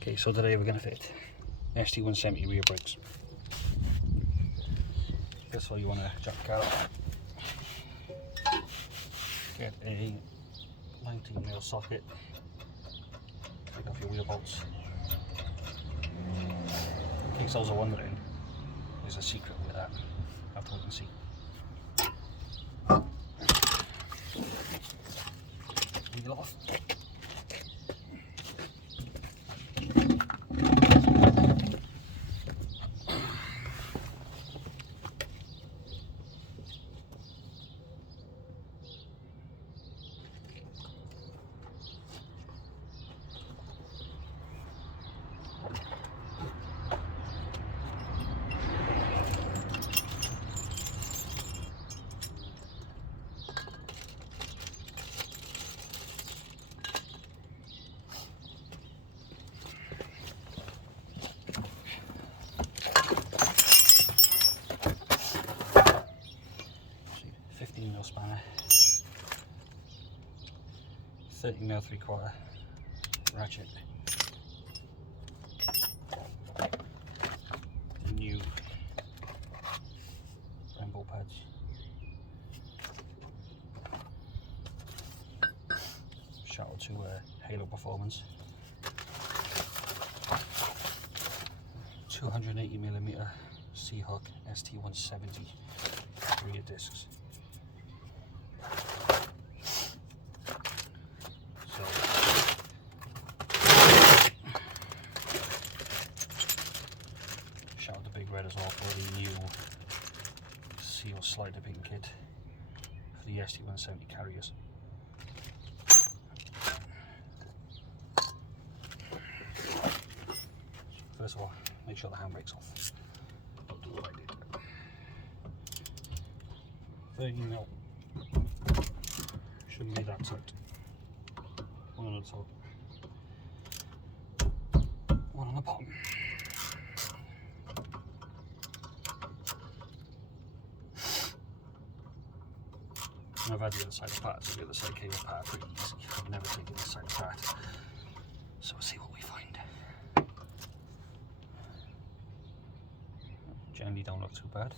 Okay, so today we're going to fit st180 rear brakes. First of all, you want to jack the car up. Get a 19mm socket. Take off your wheel bolts. In case I was wondering, there's a secret with that. Have to wait and see. Wheel off. Spanner, 30mm 3/4 ratchet, the new rainbow pads, shout out to Halo Performance, 280mm Seahawk st180 rear discs. Shout out the Big Red as well for the new seal slider pin kit for the st170 carriers. First of all, make sure the handbrake's off. Don't do what I did. 30mm. Shouldn't be that tight. One on the top, one on the bottom. And I've had the other side apart, so the other side came apart pretty easy. I've never taken this side apart. So we'll see what we find. Generally don't look too bad.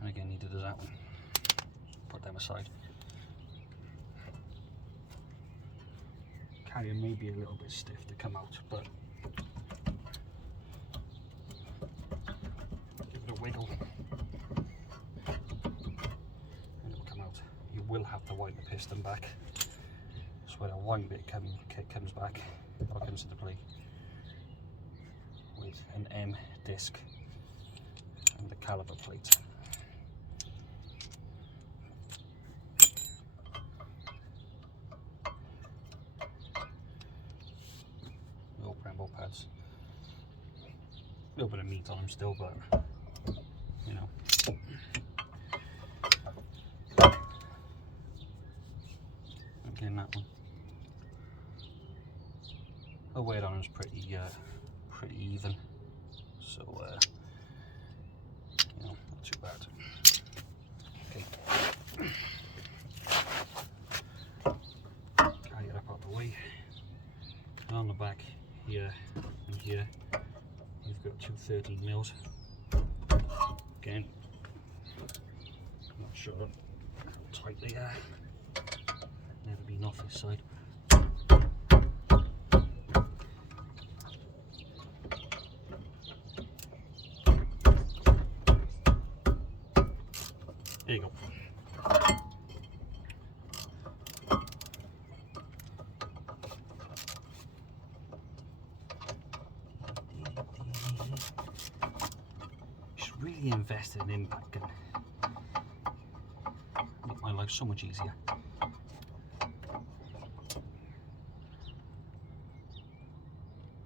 And again, neither does that one. Put them aside. Carrier may be a little bit stiff to come out, but give it a wiggle and it'll come out. You will have to wind the piston back, so when a wind bit comes back, or comes into play with an M disc and the caliper plate. Rainbow pads. A little bit of meat on them still, but you know. Again, that one. The weight on them is pretty even, so you know, not too bad. Okay. Carry it up out the way. And on the back, here and here, you've got two 13mm. Again, I'm not sure how tight they are. Never been off this side. There you go. Really invested in impact gun. Make my life so much easier.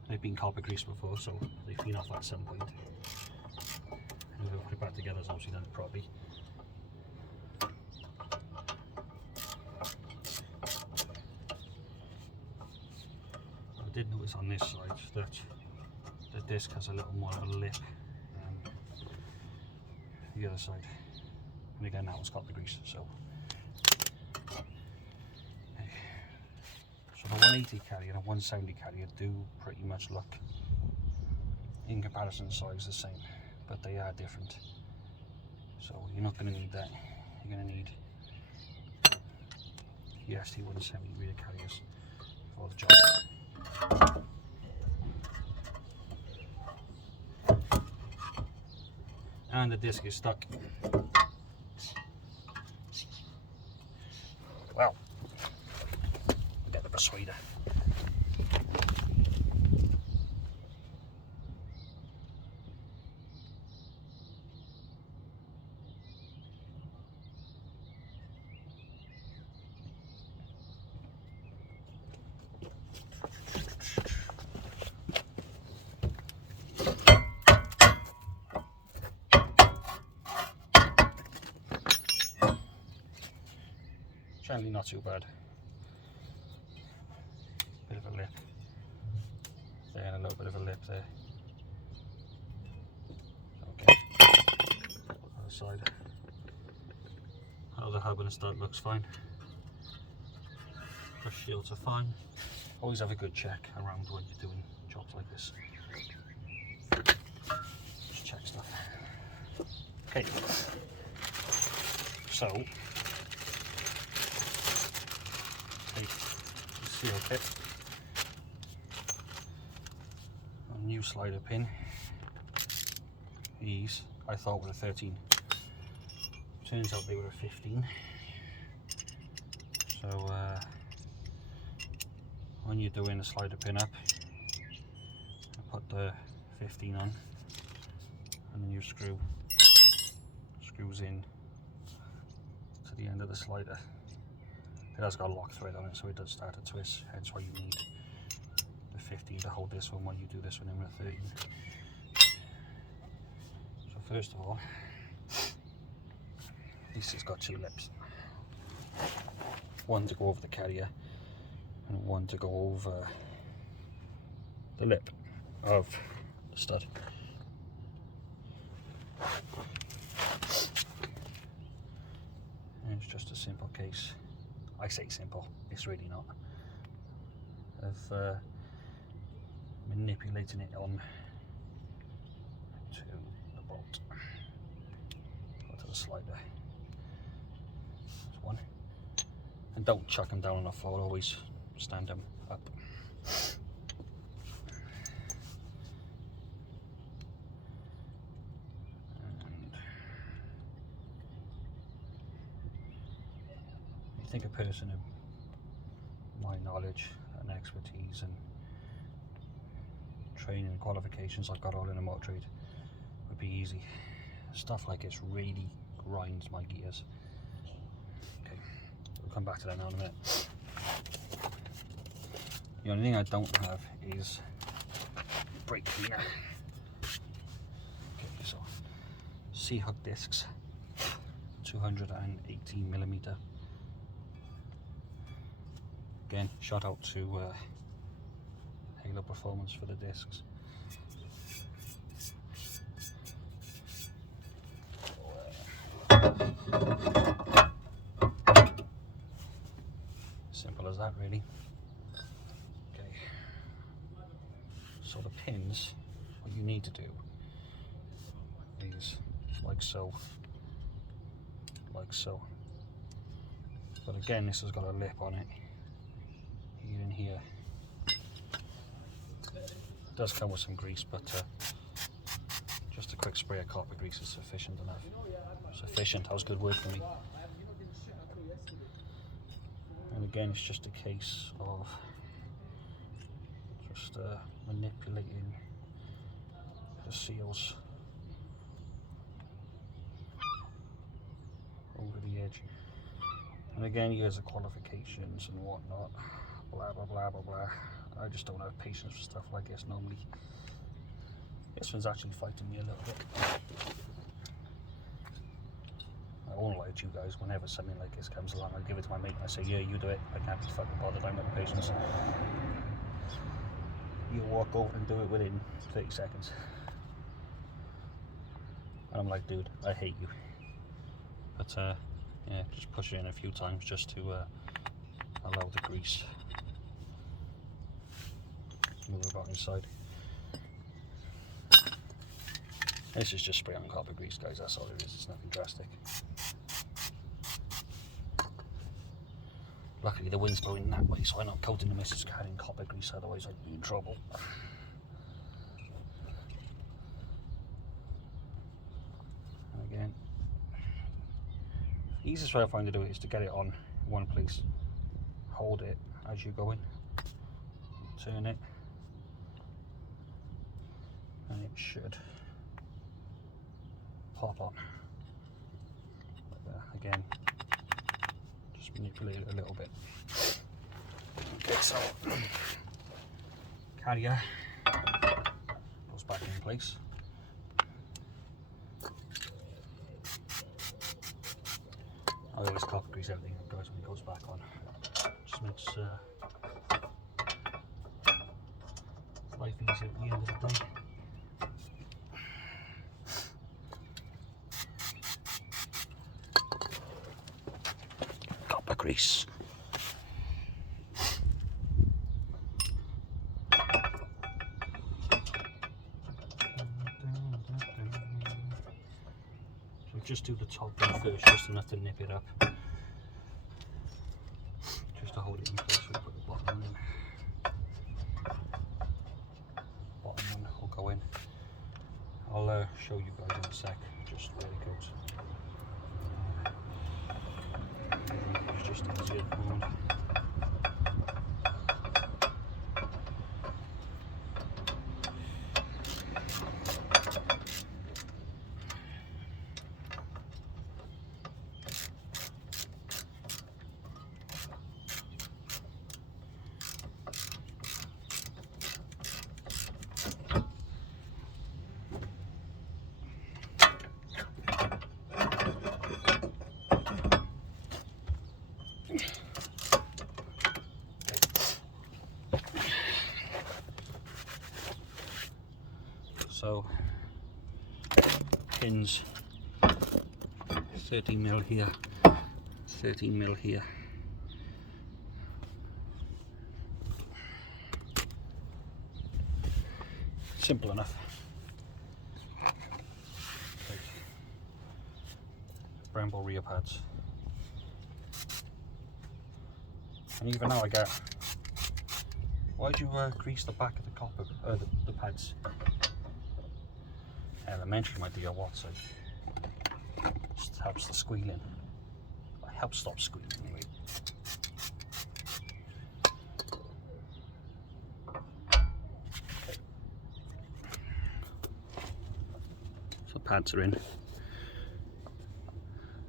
They've been copper grease before, so they've been off at some point. And if I put it back together, it's obviously done it properly. I did notice on this side that the disc has a little more of a lip than the other side. And again, now it's got the grease, so. Okay. So the 180 carrier and 170 carrier do pretty much look, in comparison size, the same, but they are different. So you're not going to need that. You're going to need the st180 rear carriers for the job. And the disc is stuck. Well, get the persuader. Generally not too bad. Bit of a lip there and a little bit of a lip there. Okay. Other side. How the hub and stud looks fine. The shields are fine. Always have a good check around when you're doing jobs like this. Just check stuff. Okay. So seal kit, a new slider pin. These I thought were a 13, turns out they were a 15. So when you're doing the slider pin up, I put the 15 on, and then you screws in to the end of the slider. It has got a lock thread on it, so it does start to twist, hence why you need the 15 to hold this one while you do this one in with a 13. So first of all, this has got two lips. One to go over the carrier and one to go over the lip of the stud. And it's just a simple case. I say simple, it's really not, of manipulating it on to the bolt, go to the slider. There's one. And don't chuck them down on the floor, always stand them up. I think a person of my knowledge and expertise and training and qualifications I've got all in the motor trade would be easy. Stuff like this really grinds my gears. Okay, we'll come back to that now in a minute. The only thing I don't have is brake cleaner. Okay, so C-hook discs, 218mm. Again, shout out to Halo Performance for the discs. Simple as that, really. Okay. So the pins, what you need to do is like so, like so. But again, this has got a lip on it. Here and here. It does come with some grease, but just a quick spray of copper grease is sufficient enough. Sufficient, that was a good word for me. And again, it's just a case of just manipulating the seals over the edge. And again, here's the qualifications and whatnot. Blah blah blah blah blah. I just don't have patience for stuff like this normally. This one's actually fighting me a little bit. I won't lie to you guys, whenever something like this comes along, I give it to my mate and I say, yeah, you do it. I can't be fucking bothered, I don't have patience. you walk over and do it within 30 seconds. And I'm like, dude, I hate you. But yeah, just push it in a few times just to allow the grease move about inside. This is just spray on copper grease, guys, that's all it is, it's nothing drastic. Luckily the wind's blowing that way, so I'm not coating the missus car in copper grease, otherwise I'd be in trouble. And again, the easiest way I find to do it is to get it on one place, hold it as you go in, turn it, and it should pop on. Like that. Again, just manipulate it a little bit. Okay, so carrier goes back in place. I always copper grease everything up, guys, when it goes back on. Just makes life easier at the end of the day. Copper grease. So just do the top one first, just enough to nip it up. Just to hold it in place, we put the bottom one in. Bottom one will go in. I'll show you guys in a sec just where it goes. It's just easier at the moment. So pins 13mm here, 13mm here. Simple enough. Bramble rear pads. And even now I get, why'd you grease the back of the copper, the pads? Elementary, my dear Watson. Just helps the squealing. It helps stop squealing anyway. Okay. So pads are in.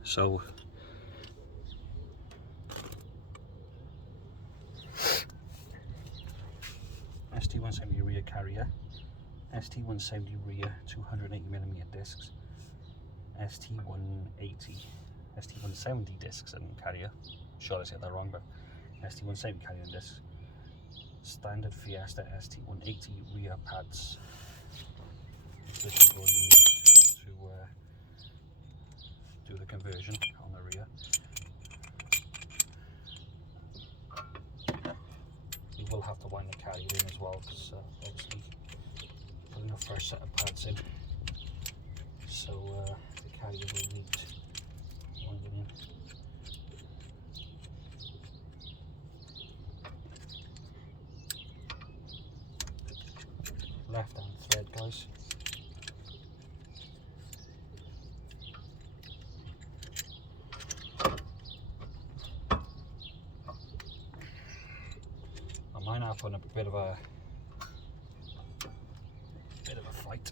So st170 rear carrier, st170 rear 280mm discs, st170 discs and carrier. Sure I said that wrong, but st170 carrier and discs. Standard Fiesta st180 rear pads. This is all you need to do the conversion on the rear. You will have to wind the carrier in as well, because obviously putting a fresh set of pads in, so the carrier will need winding in. Left hand thread, guys. Mine are putting up a bit of a fight.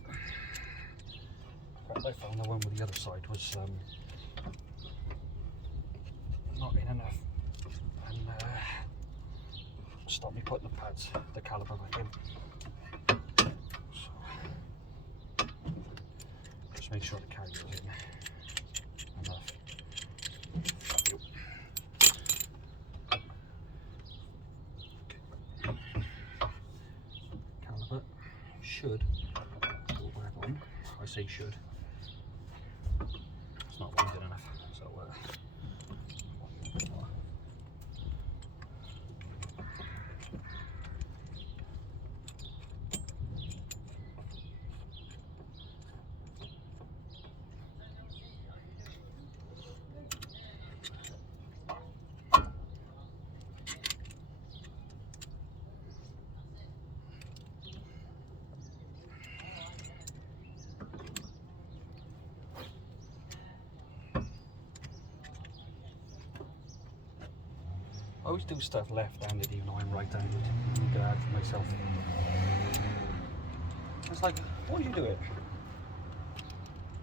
But I found the one with the other side was not in enough, and stopped me putting the pads, the caliper back in. So just make sure the carrier's in enough. should go back on. I say should. It's not long good enough. So I always do stuff left-handed even though I'm right-handed. I'm glad for myself. It's like, why do you do it?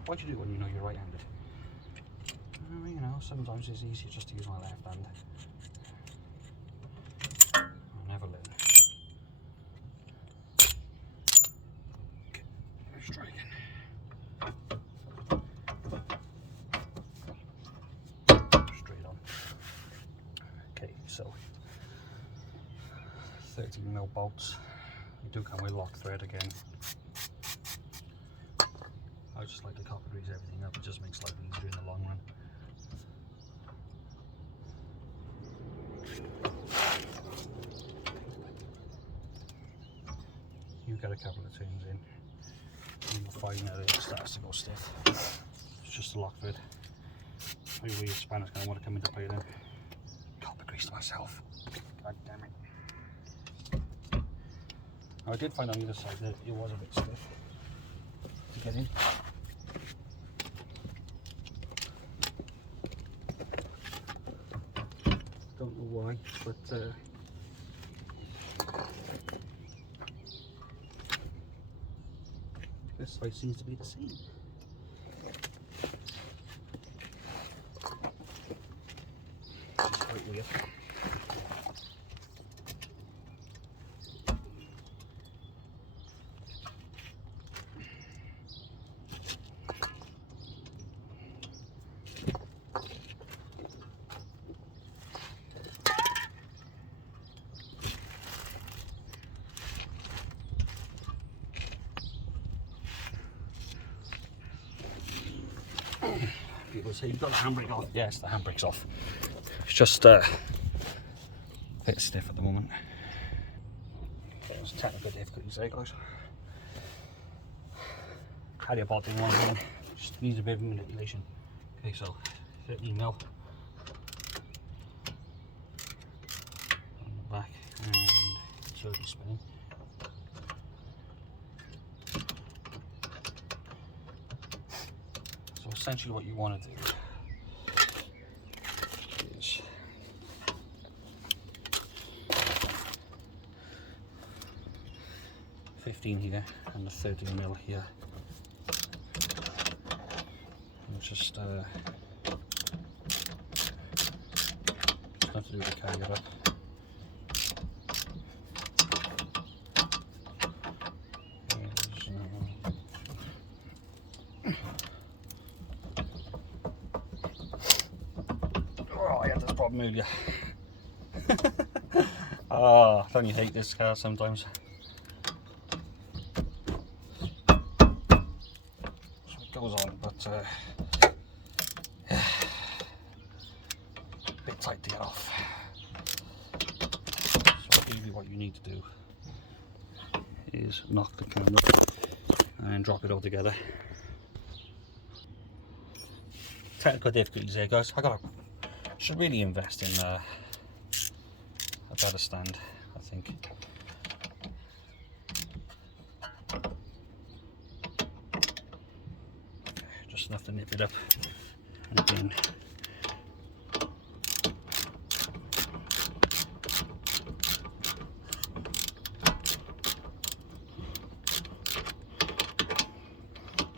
Why do you do it when you know you're right-handed? You know, sometimes it's easier just to use my left hand. I'll never learn. Okay, let's try again. Straight on. Okay, so 13mm bolts. They do come with lock thread again. I just like to copper grease everything up, it just makes life easier in the long run. You get a couple of turns in, and you'll find that it starts to go stiff. It's just a lock thread. Maybe your spanner's going to want to come into play then. Copper greased myself. God damn it. I did find on the other side that it was a bit stiff to get in. Don't know why, but this side seems to be the same. It's quite weird. People say you've got the handbrake off. Yes, the handbrake's off. It's just a bit stiff at the moment. There's technical difficulties there, guys. Carrier bolting one hand, just needs a bit of manipulation. Okay, so 13mm on the back and turkey spinning. So essentially what you want to do is $15 here and the 13mm here. And just have to do the carrier up. Oh, I had this problem earlier. Ah, don't you hate this car sometimes? So it goes on, but a bit tight to get off. So ideally what you need to do is knock the camera and drop it all together. Technical difficulties there, guys. Should really invest in a better stand, I think. Just enough to nip it up. And again,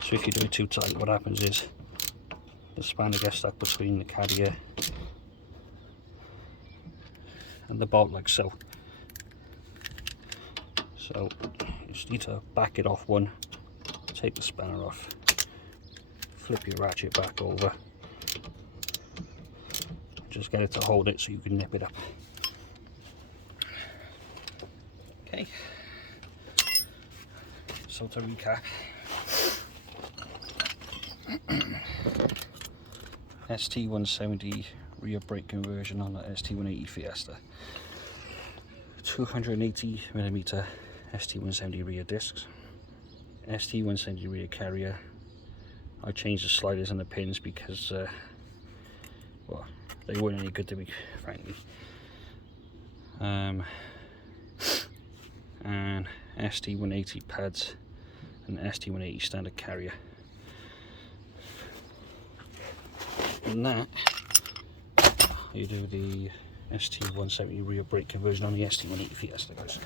so if you do it too tight, what happens is the spanner gets stuck between the carrier and the bolt, like so. So you just need to back it off one, take the spanner off, flip your ratchet back over, just get it to hold it so you can nip it up. Okay. So to recap, st170 rear brake conversion on the st180 Fiesta, 280mm st170 rear discs, st170 rear carrier. I changed the sliders and the pins because well, they weren't any good to me, frankly. And st180 pads and st180 standard carrier. And that you do the st170 rear brake conversion on the st180 Fiesta, guys.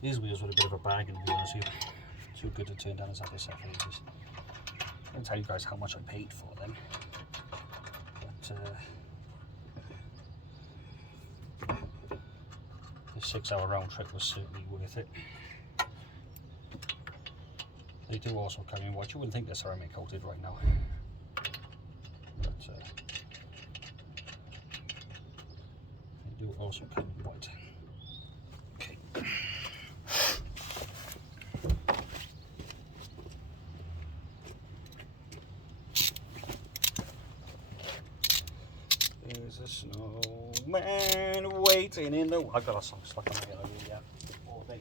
These wheels were a bit of a bargain, to be honest with you. Too good to turn down as I said for ages. I'll tell you guys how much I paid for them. But the 6-hour round trip was certainly worth it. They do also come in white. You wouldn't think they're ceramic coated right now. But they do also come in white. Okay. There's a snowman waiting in the... I've got a song stuck on my head, I really have, all day.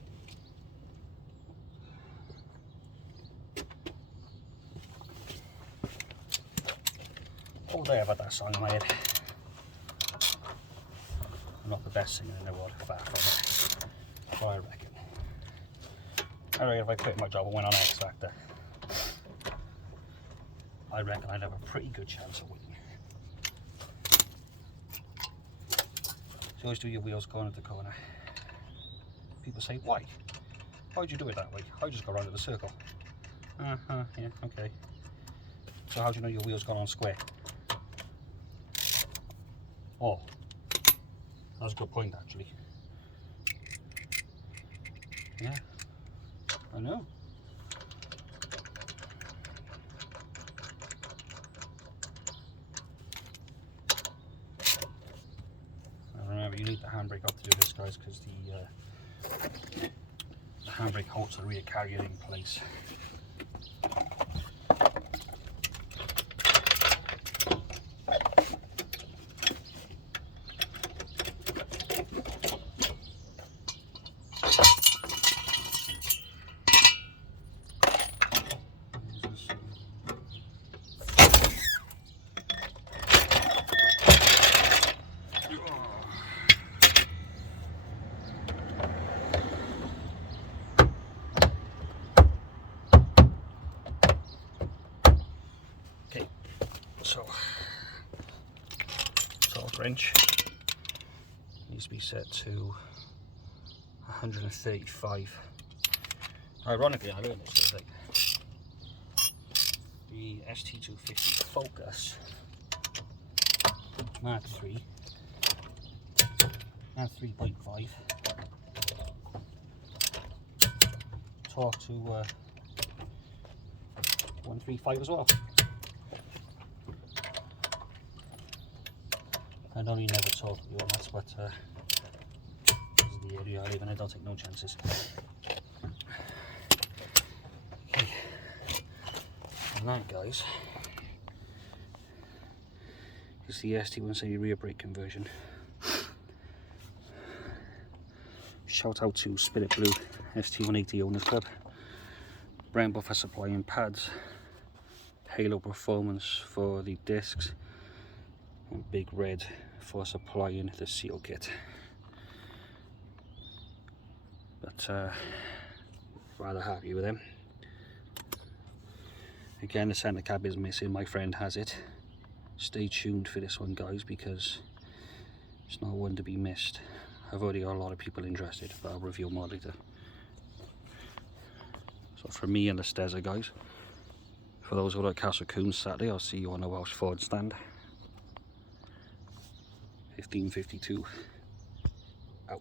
All day I've had that song in my head. I'm not the best singer in the world, far from it. But I reckon. If I quit my job and went on X Factor, I reckon I'd have a pretty good chance of winning. So always do your wheels corner to corner. People say, why? Why'd you do it that way? I just go around in a circle. Yeah, okay. So how do you know your wheels gone on square? Oh, that's a good point actually. Yeah, I know. Remember, you need the handbrake up to do this, guys, because the handbrake holds the rear carrier in place. Okay, so torque wrench needs to be set to 135. Ironically, I learned this the other day. The ST250 Focus Mark 3 and 3.5 torque to 135 as well. I'd only never talk to you on that, but this is the area I live in, I don't take no chances. Okay, and that, guys, is the st170 rear brake conversion. Shout out to Spirit Blue st180 Owners Club, Brown Buffer supplying pads, Halo Performance for the discs, and Big Red for supplying the seal kit. But rather happy with them. Again, the centre cap is missing, my friend has it. Stay tuned for this one, guys, because it's not one to be missed. I've already got a lot of people interested, but I'll review more later. So from me and the Stezza guys, for those who are at Castle Coons Saturday, I'll see you on the Welsh Ford stand. 1552 out.